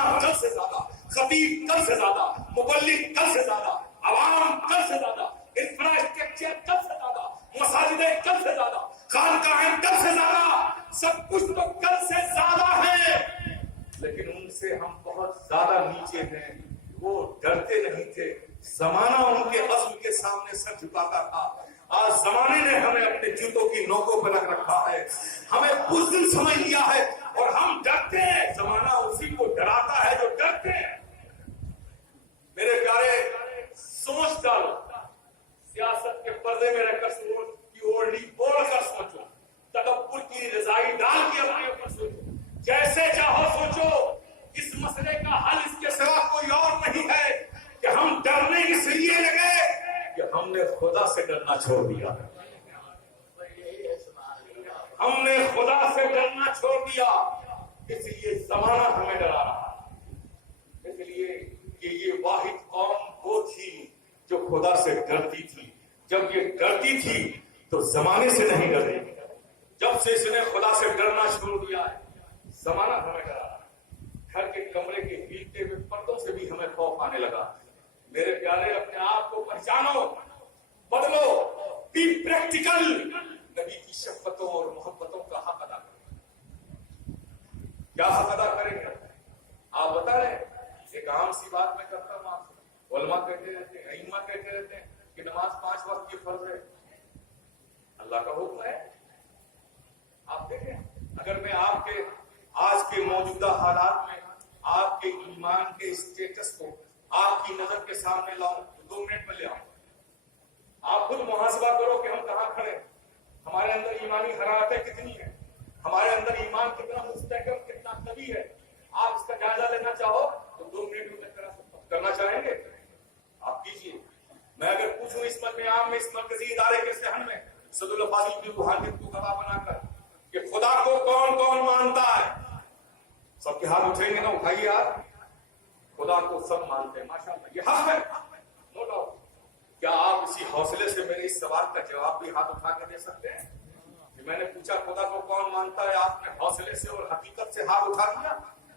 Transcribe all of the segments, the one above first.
علماء کل سے زیادہ، خطیب کل سے زیادہ، مبلغ کل سے زیادہ، عوام کل سے زیادہ، انفراسٹرکچر کل سے زیادہ، مساجدیں کل سے زیادہ، خانقاہیں کل سے زیادہ، سب کچھ تو کل سے زیادہ ہے، لیکن ان سے ہم بہت زیادہ نیچے ہیں. وہ ڈرتے نہیں تھے. زمانہ ان کے عزم کے سامنے سر جھکاتا تھا. آج زمانے نے ہمیں اپنے جوتوں کی نوکوں پر رکھ رکھا ہے، ہمیں بزدل سمجھ لیا ہے اور ہم ڈرتے ہیں. زمانہ اسی کو ڈراتا ہے جو ڈرتے ہیں. میرے پیارے، سوچ ڈالو، سیاست کے پردے میں رہ کر سوچ کی اوڑھنی اوڑھ کر سوچو، تکبر کی رضائی ڈال کے اپنے اوپر سوچو، جیسے چاہو سوچو. اس مسئلے کا حل اس کے سوا کوئی اور نہیں ہے کہ ہم ڈرنے اس لیے لگے کہ ہم نے خدا سے ڈرنا چھوڑ دیا. ہم نے خدا سے ڈرنا چھوڑ دیا، اس لیے زمانہ ہمیں ڈرا رہا. اس لیے کہ یہ واحد قوم وہ تھی جو خدا سے ڈرتی تھی. جب یہ ڈرتی تھی تو زمانے سے نہیں ڈرتی. جب سے اس نے خدا سے ڈرنا چھوڑ دیا ہے، زمانہ ہمیں ڈرا رہا. گھر کے کمرے کے ہلتے ہوئے پردوں سے بھی ہمیں خوف آنے لگا. میرے پیارے، اپنے آپ کو پہچانو، بدلو، بی پریکٹیکل. نبی کی شفقتوں اور محبتوں کا حق ادا کریں. کیا حق ادا کریں گے آپ بتا رہے ہیں؟ ایک عام سی بات میں کرتا ہوں آپ سے. علماء کہتے رہتے ہیں، ائمہ کہتے رہتے ہیں کہ نماز 5 وقت کی فرض ہے. اللہ کا حکم ہے. آپ دیکھیں، اگر میں آپ کے آج کے موجودہ حالات میں آپ کے ایمان کے اسٹیٹس کو آپ کی نظر کے سامنے لاؤں تو 2 منٹ میں لے آؤں. آپ خود محاسبہ کرو کہ ہم کہاں کھڑے، ہمارے اندر ایمانی حرارتیں کتنی ہیں، ہمارے اندر ایمان کتنا مستحکم، کتنا قوی ہے. آپ اس کا جائزہ لینا چاہو تو 2 منٹ میں کرا سکتا ہوں. کرنا چاہیں گے آپ کیجیے. میں اگر پوچھوں اس عام میں، اس مرکزی ادارے کے صحن میں صد الفاضل کی روحانیت کو گواہ بنا کر کہ خدا کو کون کون مانتا ہے، سب کے ہاتھ اٹھیں گے نا؟ اٹھائیے ہاتھ. خدا کو سب مانتے ہیں، ماشاءاللہ، یہ حق ہے، نو ڈاؤٹ. کیا آپ اسی حوصلے سے میرے اس سوال کا جواب بھی ہاتھ اٹھا کر دے سکتے ہیں کہ میں نے پوچھا خدا کو کون مانتا ہے، آپ نے حوصلے سے اور حقیقت سے ہاتھ اٹھا دیا؟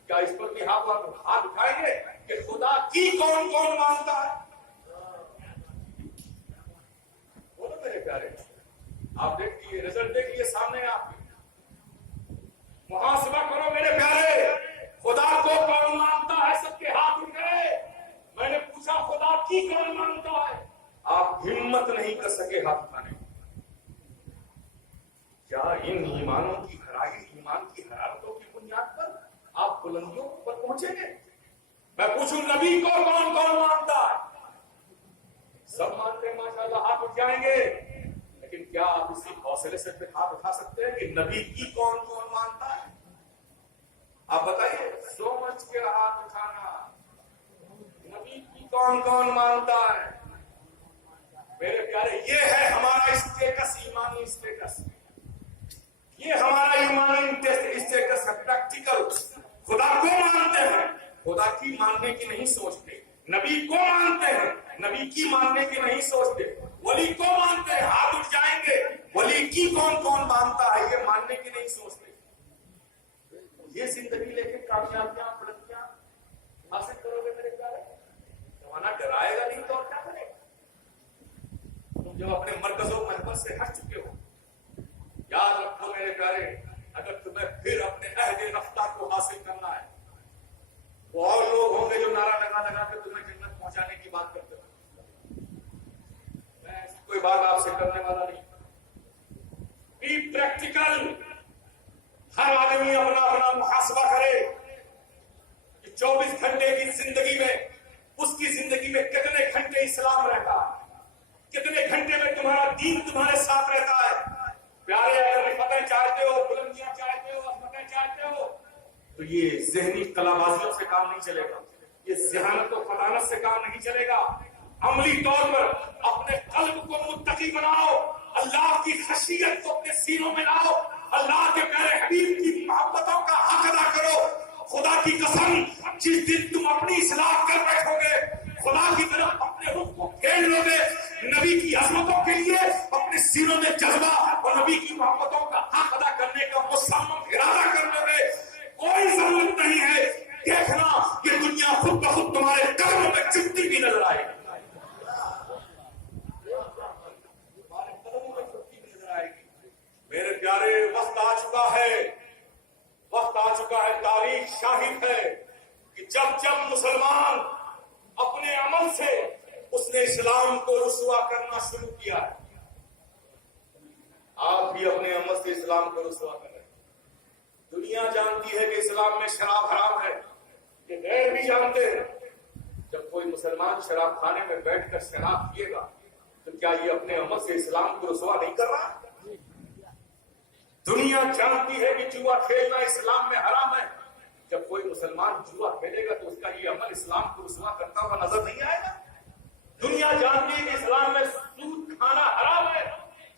کیا اس پر بھی ہاتھ اٹھائیں گے کہ خدا کی کون کون مانتا ہے؟ بولو میرے پیارے. آپ دیکھیے، رزلٹ دیکھیے سامنے آپ کے. محاسبہ کرو میرے پیارے، خدا کو کون مانتا ہے؟ سب کے ہاتھ اٹھ گئے. میں نے پوچھا خدا کی کون مانتا ہے؟ آپ ہمت نہیں کر سکے ہاتھ اٹھانے. کیا ان ایمانوں کی ایمان کی حرارتوں کی بنیاد پر آپ بلندیوں پر پہنچیں گے؟ میں پوچھوں نبی کو کون کون مانتا ہے؟ سب مانتے ہیں، ماشاءاللہ، ہاتھ اٹھ جائیں گے. لیکن کیا آپ اسی حوصلے سے پھر ہاتھ اٹھا سکتے ہیں کہ نبی کی کون کون مانتا ہے؟ آپ بتائیے. سوچ کے ہاتھ اٹھانا، نبی کی کون کون مانتا ہے؟ میرے پیارے، یہ ہے ہمارا اسٹیٹس، ایمانی اسٹیٹس. یہ ہمارا ایمانی اسٹیٹس ہے، پریکٹیکل. خدا کو مانتے ہیں، خدا کی ماننے کی نہیں سوچتے. نبی کو مانتے ہیں، نبی کی ماننے کی نہیں سوچتے. ولی کو مانتے ہیں، ہاتھ اٹھ جائیں گے. ولی کی کون کون مانتا ہے، یہ ماننے کی نہیں سوچتے. یہ زندگی لے کے کامیابیاں، بلندیاں حاصل کرو گے میرے پیارے. زمانہ ڈرائے گا نہیں تو اور کیا کرے گا؟ تم جب اپنے مرکز و محور سے ہٹ چکے ہو، یاد رکھو میرے پیارے، اگر تمہیں پھر اپنے عہد رفتہ کو حاصل کرنا ہے، وہ اور لوگ ہوں گے جو نعرہ لگا لگا کے تمہیں جنت پہنچانے کی بات کرتے ہو. میں کوئی بات آپ سے کرنے والا نہیں. Be practical. ہر آدمی اپنا اپنا محاسبہ کرے کہ 24 گھنٹے کی زندگی میں اس کی زندگی میں کتنے گھنٹے اسلام رہتا ہے، کتنے گھنٹے میں تمہارا دین تمہارے ساتھ رہتا ہے. پیارے، اگر رفتیں چاہتے ہو، بلندیاں چاہتے ہو، عظمتیں چاہتے ہو تو یہ ذہنی قلع بازیوں سے کام نہیں چلے گا، یہ ذہانت و فطانت سے کام نہیں چلے گا. عملی طور پر اپنے قلب کو متقی بناؤ، اللہ کی خشیت کو اپنے سینوں میں لاؤ، اللہ کے پیارے حبیب کی محبتوں کا حق ادا کرو. خدا کی قسم، جس دن تم اپنی اصلاح کر بیٹھو گے، خدا کی طرف اپنے رخ کو پھیر لو گے، نبی کی عظمتوں کے لیے اپنے سینوں میں جذبہ اور نبی کی محبتوں کا حق ادا کرنے کا مصمم ارادہ کر لو گے. کوئی ضرورت نہیں ہے دیکھنا مسلمان اپنے عمل سے اس نے اسلام کو رسوا کرنا شروع کیا ہے. آپ بھی اپنے عمل سے اسلام کو رسوا کر رہے ہیں. دنیا جانتی ہے کہ اسلام میں شراب حرام ہے، یہ غیر بھی جانتے ہیں. جب کوئی مسلمان شراب خانے میں بیٹھ کر شراب پیے گا تو کیا یہ اپنے عمل سے اسلام کو رسوا نہیں کر رہا؟ دنیا جانتی ہے کہ جوا کھیلنا اسلام میں حرام ہے. جب کوئی مسلمان جوا کھیلے گا تو اس کا یہ عمل اسلام کو رسوا کرتا ہوا نظر نہیں آئے گا. دنیا جانتی ہے کہ اسلام میں سود کھانا حرام ہے.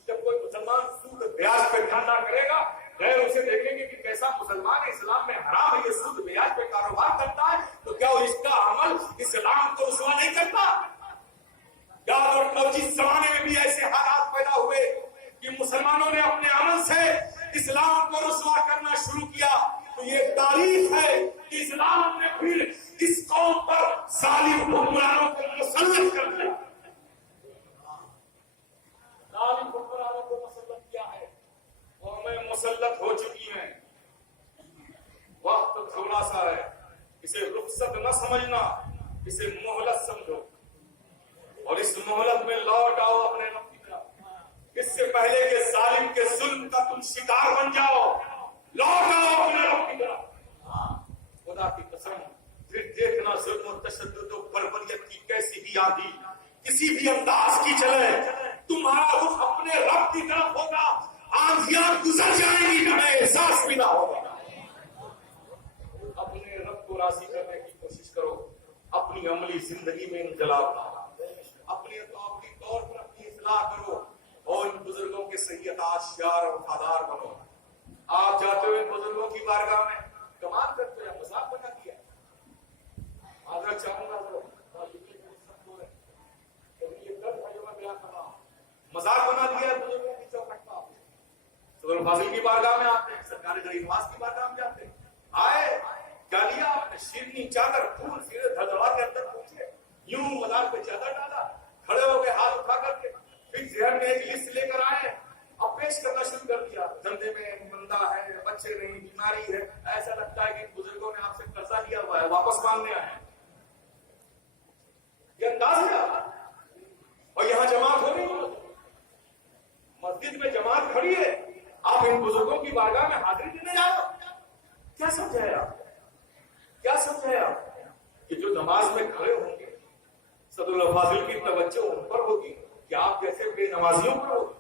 جب کوئی مسلمان سود بیاج پہ دھندا کرے گا، غیر اسے دیکھیں گے کہ کیسا مسلمان ہے، اسلام میں حرام ہے، یہ سود بیاج پہ کاروبار کرتا ہے، تو کیا اس کا عمل اسلام کو رسوا نہیں کرتا؟ یاد رکھو جس زمانے میں بھی ایسے حالات پیدا ہوئے کہ مسلمانوں نے اپنے عمل سے اسلام کو رسوا کرنا شروع کیا، تو یہ تاریخ ہے کہ اسلام نے پھر اس قوم پر ظالم حکمرانوں کو مسلط کر دیا. ظالم حکمرانوں کو مسلط کیا ہے، قومیں مسلط ہو چکی ہیں. وقت تھوڑا سا ہے، اسے رخصت نہ سمجھنا، اسے مہلت سمجھو، اور اس مہلت میں لوٹ آؤ اپنے رب کی طرف. اس سے پہلے کہ ظالم کے ظلم کا تم شکار بن جاؤ، لوٹ آؤ اپنے رب کی طرف. خدا کی قسم، پھر دیکھنا ظلم و تشدد و بربریت کی کیسی بھی آندھی کسی بھی انداز کی چلے، تمہارا رخ اپنے رب کی طرف ہوگا. آندھیاں گزر جائیں گی، تمہیں احساس بھی نہ ہوگا. اپنے رب کو راضی کرنے کی کوشش کرو. اپنی عملی زندگی میں انقلاب لاؤ، اپنے طور پر اپنی اصلاح کرو، اور ان بزرگوں کے صحیح اشعار اور وفادار بنو. آپ جاتے ہوئے بزرگوں کی بارگاہ میں کمال کرتے ہیں، مذاق بنا دیا. معذرت چاہوں گا مذاق بنا دیا بزرگوں کی چوکھٹ پر. صدر فاضل کی بارگاہ میں آتے ہیں، سرکار غریب نواز کی بارگاہ میں جاتے ہیں. آئے کیا لیا آپ نے؟ شیرنی چادر پھول سیرے دھڑدھڑا کے اندر پہنچے، یوں مزار پہ چادر ڈالا، کھڑے ہو کے ہاتھ اٹھا کر کے پھر ذہن میں ایک لسٹ لے کر آئے، اب پیش کرنا شروع کر دیا. دھندے میں بندہ ہے، بچے نہیں، بیماری ہے، ایسا لگتا ہے کہ بزرگوں نے آپ سے قرضہ لیا ہوا ہے، واپس مانگنے آئے. یہ انداز ہے. اور یہاں جماعت ہو رہی ہے، مسجد میں جماعت کھڑی ہے، آپ ان بزرگوں کی بارگاہ میں حاضری دینے جا رہے ہو. کیا سمجھے آپ؟ کیا سمجھے آپ کہ جو نماز میں کھڑے ہوں گے صدر الفاضل کی توجہ ان پر ہوگی کہ آپ جیسے بے نمازیوں پر ہوگی؟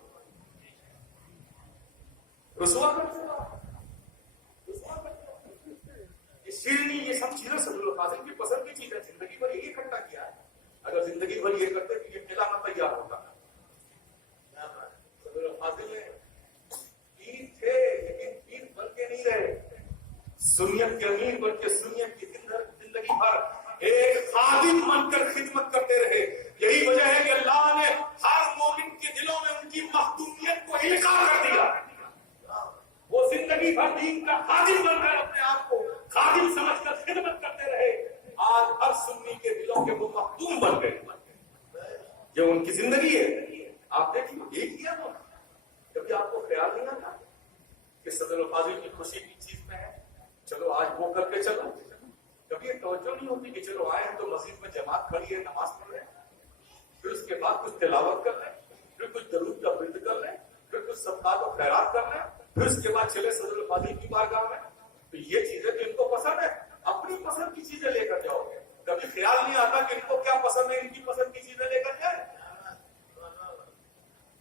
رسوا کرتے یہ شیرنی، یہ سب چیزیں صدر الفاضل کی پسند کی چیزیں. زندگی بھر یہی اکٹھا کیا ہے. اگر زندگی بھر یہ کرتے تو یہ قلعہ نہ تیار ہوتا. صدر الفاضل میں پیر تھے لیکن پیر بن کے نہیں رہے، سنیت کے امیر بن کے سنیت کی زندگی بھر ایک خادم بن کر خدمت کرتے رہے. یہی وجہ ہے کہ اللہ نے ہر مومن کے دلوں میں ان کی مخدومیت کو القاء کر دیا. وہ زندگی بھر دین کا خادم بن کر اپنے آپ کو خادم سمجھ کر خدمت کرتے رہے. آج ہر سنی کے دلوں کے وہ مخدوم بن گئے. یہ ان کی زندگی ہے. آپ دیکھیں یہ کیا تو کبھی آپ کو خیال نہیں آتا کہ صدر الفاضل کی خوشی کی چیز میں ہے، چلو آج وہ کر کے چلو. کبھی یہ توجہ نہیں ہوتی کہ چلو آئے ہیں تو مسجد میں جماعت کھڑی ہے، نماز پڑھ رہے ہیں، پھر اس کے بعد کچھ تلاوت کر رہے ہیں، پھر کچھ درود کا ورد کر رہے ہیں، پھر کچھ صدقات و خیرات کر رہے ہیں، پھر اس کے بعد چلے صدر الفاضل کی بارگاہ میں. تو یہ چیزیں تو ان کو پسند ہے، اپنی پسند کی چیزیں لے کر جاؤ گے. کبھی خیال نہیں آتا کہ ان کو کیا پسند ہے، ان کی پسند کی چیزیں لے کر جائے.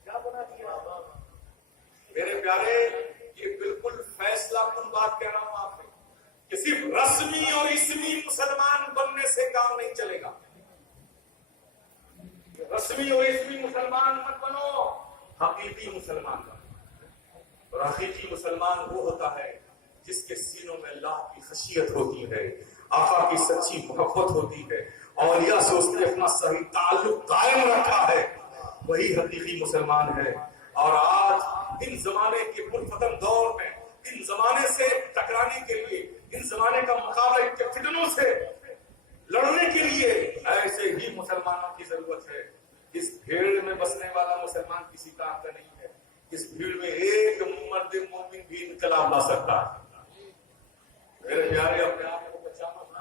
کیا بنا دیا میرے پیارے. یہ بالکل فیصلہ کن بات کہہ رہا ہوں آپ سے کہ صرف رسمی اور اسمی مسلمان بننے سے کام نہیں چلے گا. رسمی اور اسمی مسلمان مت بنو، حقیقی مسلمان بنو. اور حقیقی مسلمان وہ ہوتا ہے جس کے سینوں میں اللہ کی خشیت ہوتی ہے، آقا کی سچی محبت ہوتی ہے، اولیاء سے اس نے اپنا صحیح تعلق قائم رکھا ہے. وہی حقیقی مسلمان ہے. اور آج ان زمانے کے پرفتن دور میں ان زمانے سے ٹکرانے کے لیے، ان زمانے کا مقابلہ ان کے فتنوں سے لڑنے کے لیے ایسے ہی مسلمانوں کی ضرورت ہے. اس بھیڑ میں بسنے والا مسلمان کسی کام کا نہیں ہے. اس بھیڑ میں ایک مرد مومن بھی انقلاب لا سکتا ہے. میرے پیارے اپنے آپ کو بچانا،